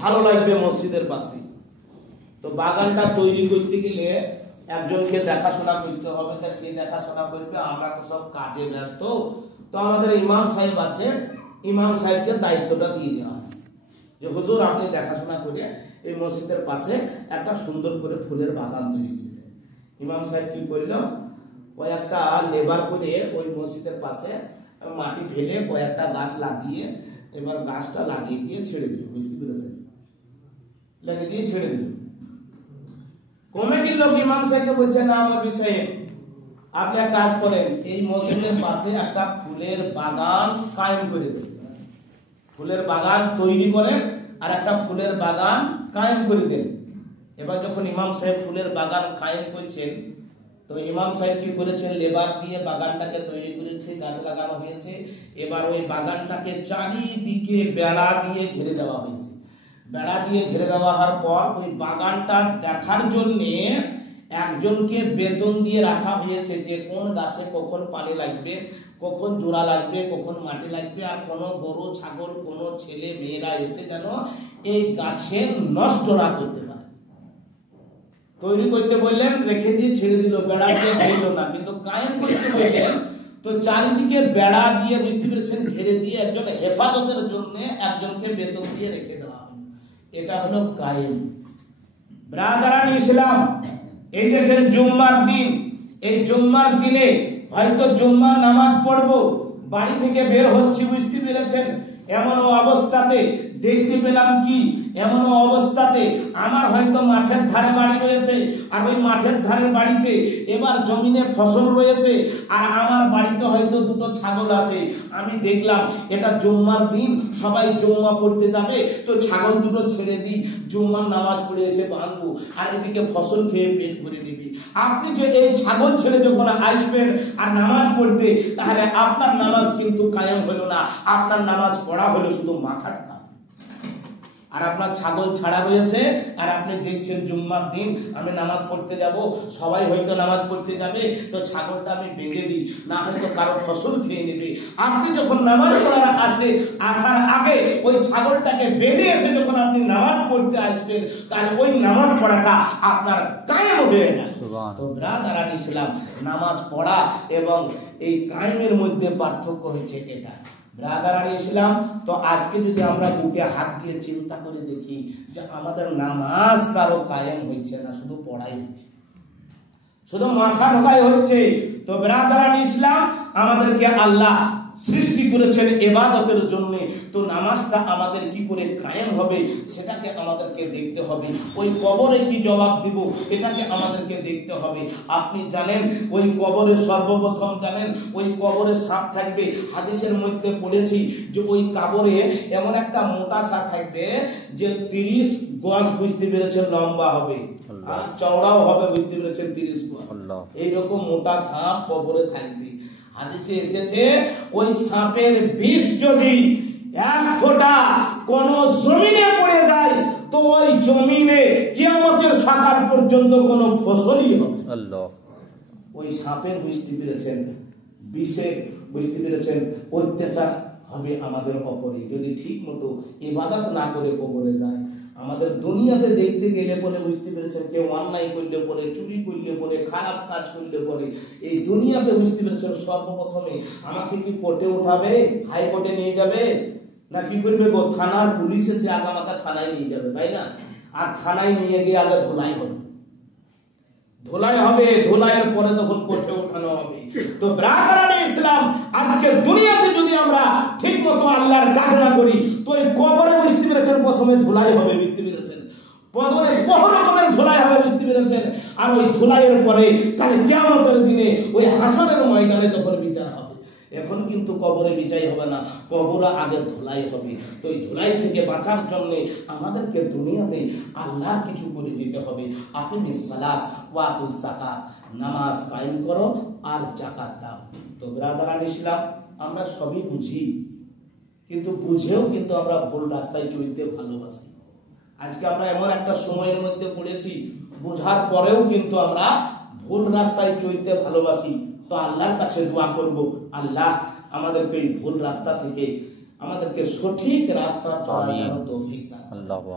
ভালো লাগবে মসজিদের পাশে। তো বাগানটা তৈরি করতে গেলে একজনকে দেখাশোনা করতে হবে। তা কে দেখাশোনা করবে? আমরা তো সব কাজে ব্যস্ত। তো আমাদের ইমাম সাহেব আছে, ইমাম সাহেবকে দায়িত্বটা দিয়ে দেওয়া হয় যে হুজুর আপনি দেখাশোনা করে এই মসজিদের পাশে একটা সুন্দর করে ফুলের বাগান তৈরি করে দেন। ইমাম সাহেব কি করলো, কয়েকটা লেবার করে ওই মসজিদের পাশে মাটি ঢেলে কয়েকটা গাছ লাগিয়ে এবার গাছটা লাগিয়ে দিয়ে ছেড়ে দিল। বুঝতে পেরেছেন? লাগিয়ে দিয়ে ছেড়ে দিল। কমিটির লোক ইমাম সাহেবকে বলছে, না আমার বিষয়ে আপনি এক কাজ করেন, এই মসজিদের পাশে একটা ফুলের বাগান কায়েম করে দেন। ফুলের বাগান তৈরি করেন আর একটা ফুলের বাগান কায়েম করে দেন। এবার যখন ইমাম সাহেব ফুলের বাগান কায়েম করছেন, তো ইমাম সাহেব কি করেছেন, লেবার দিয়ে বাগানটাকে তৈরি করেছে, গাছ লাগানো হয়েছে। এবার ওই বাগানটাকে চারিদিকে বেড়া দিয়ে ঘিরে দেওয়া হয়েছে। বেড়া দিয়ে ঘিরে দেওয়া হওয়ার পর ওই বাগানটা দেখার জন্য একজনকে বেতন দিয়ে রাখা হয়েছে যে কোন গাছে কখন পানি লাগবে, কখন জোড়া লাগবে, কখন মাটি লাগবে, আর কোনো গরু ছাগল কোনো ছেলে মেয়েরা এসে যেন এই গাছের নষ্ট না করতে পারে। তৈরি করতে বললেন, রেখে দিয়ে ছেড়ে দিল, বেড়া দিয়ে ঘিরল না, কিন্তু কায়েম করতে বললেন তো চারিদিকে বেড়া দিয়ে, বুঝতে পেরেছেন, ঘিরে দিয়ে একজন হেফাজতের জন্য একজনকে বেতন দিয়ে রেখে দেওয়া হয়। এটা হলো কায়েম। ব্রাদারান ইসলাম, এই দেখেন জুম্মার দিন, এই জুম্মার দিনে হয়তো জুম্মার নামাজ পড়বো, বাড়ি থেকে বের হচ্ছি, বুঝতে পেরেছেন, এমন অবস্থাতে দেখতে পেলাম কি, এমন অবস্থাতে আমার হয়তো মাঠের ধারে বাড়ি রয়েছে, আর ওই মাঠের ধারে বাড়িতে এবার জমিনে ফসল রয়েছে, আর আমার বাড়িতে হয়তো দুটো ছাগল আছে। আমি দেখলাম এটা জুম্মার দিন, সবাই জুম্মা পড়তে যাবে, তো ছাগল দুটো ছেড়ে দিই, জুম্মার নামাজ পড়ে এসে বাঁধবো, আর এদিকে ফসল খেয়ে পেট ভরে নিবি। আপনি যে এই ছাগল ছেড়ে যখন আসবেন আর নামাজ পড়তে, তাহলে আপনার নামাজ কিন্তু কায়েম হলো না, আপনার নামাজ পড়া হলো শুধু মাথাটা। আর আপনার ছাগল ছাড়া রয়েছে, আর আপনি দেখছেন জুম্মার দিন আমি নামাজ পড়তে যাব, সবাই হয়তো নামাজ পড়তে যাবে, তো ছাগলটা আমি বেঁধে দিই, না হয়তো কারো ফসল খেয়ে নেবে। আপনি যখন নামাজ পড়ার আসার আগে ওই ছাগলটাকে বেঁধে এসে যখন আপনি নামাজ পড়তে আসবেন, তাহলে ওই নামাজ পড়াটা আপনার কায়েম হয়ে গেল। তো ব্রাদারান ইসলাম, নামাজ পড়া এবং এই কায়েমের মধ্যে পার্থক্য হয়েছে এটা। ব্রাদারান ইসলাম, তো আজকে যদি আমরা বুকে হাত দিয়ে চিন্তা করে দেখি যে আমাদের নামাজ কারো কায়েম হচ্ছে না, শুধু পড়াই হচ্ছে, শুধু মাথা ঢোকাই হচ্ছে। তো ব্রাদারান ইসলাম, আমাদেরকে আল্লাহ সৃষ্টি করেছেন ইবাদতের জন্য, তো নামাজটা আমাদের কি করে কায়েম হবে সেটাকে আমাদেরকে দেখতে হবে। ওই কবরে কি জবাব দিব এটাকে আমাদেরকে দেখতে হবে। আপনি জানেন ওই কবরে সর্বপ্রথম জানেন ওই কবরে সাপ থাকবে। হাদিসের মধ্যে পড়েছি যে ওই কবরে এমন একটা মোটা সাপ থাকবে যে 30 গজ, বুঝতে পেরেছেন, লম্বা হবে আর চওড়াও হবে, বুঝতে পেরেছেন, 30 গজ। এইরকম মোটা সাপ কবরে থাকবে। হাদিসে এসেছে ওই সাপের বিষ যদি এক ফোঁটা কোন জমিনে পড়ে যায়, তো ওই জমিনে কিয়ামতের সকাল পর্যন্ত কোনো ফসলই হবে না। ওই সাপের, বুঝতে পেরেছেন, বিষের, বুঝতে পেরেছেন, অত্যাচার হবে আমাদের উপরে যদি ঠিক মতো ইবাদত না করে কবরে যায়। আমাদের দুনিয়াতে দেখতে গেলে পরে, বুঝতে পেরেছেন, কেউ অন্যায় করলে পরে, চুরি করলে পরে, খারাপ কাজ করলে পরে, এই দুনিয়াতে, বুঝতে পেরেছেন, সর্বপ্রথমে আমাকে কি কোর্টে উঠাবে, হাইকোর্টে নিয়ে যাবে, না কি করবে গো, থানার পুলিশ এসে আগামাতা থানায় নিয়ে যাবে, তাই না? আর থানায় নিয়ে গিয়ে আগে ধোলাই হবে, ধোলাই হবে, ধোলাইয়ের পরে তখন কোর্টে ওঠানো হবে। তো ব্রাদারান ইসলাম, আজকে দুনিয়াতে যদি আমরা ঠিক মতো আল্লাহর কাজ না করি, তো এই কবরে, বুঝতে পেরেছেন, প্রথমে ধোলাই হবে, বুঝতে পেরেছেন, প্রথমে বহু রকমের ধোলাই হবে, বুঝতে পেরেছেন, আর ওই ধোলাইয়ের পরে কাল কিয়ামতের দিনে ওই হাসরের ময়দানে তখন বিচার হবে। এখন কিন্তু কবরে বিচার হবে না, কবরে আগে ধোলাই হবে। তো এই ধোলাই থেকে বাঁচার জন্য আমাদেরকে দুনিয়াতে আল্লাহর কিছু করে দিতে হবে। আকিমিস সালাত ওয়া আতুজ যাকাত, নামাজ কায়েম করো আর যাকাত দাও। তো ব্রাদারান ইসলাম, আমরা সবই বুঝি, কিন্তু বুঝেও কিন্তু আমরা ভুল রাস্তায় চলতে ভালোবাসি। আজকে আমরা এমন একটা সময়ের মধ্যে পড়েছি, বোঝার পরেও কিন্তু আমরা ভুল রাস্তায় চলতে ভালোবাসি। তো আল্লাহর কাছে দোয়া করব, আল্লাহ আমাদেরকে এই ভুল রাস্তা থেকে আমাদেরকে সঠিক রাস্তা চলার তৌফিক দান। আল্লাহু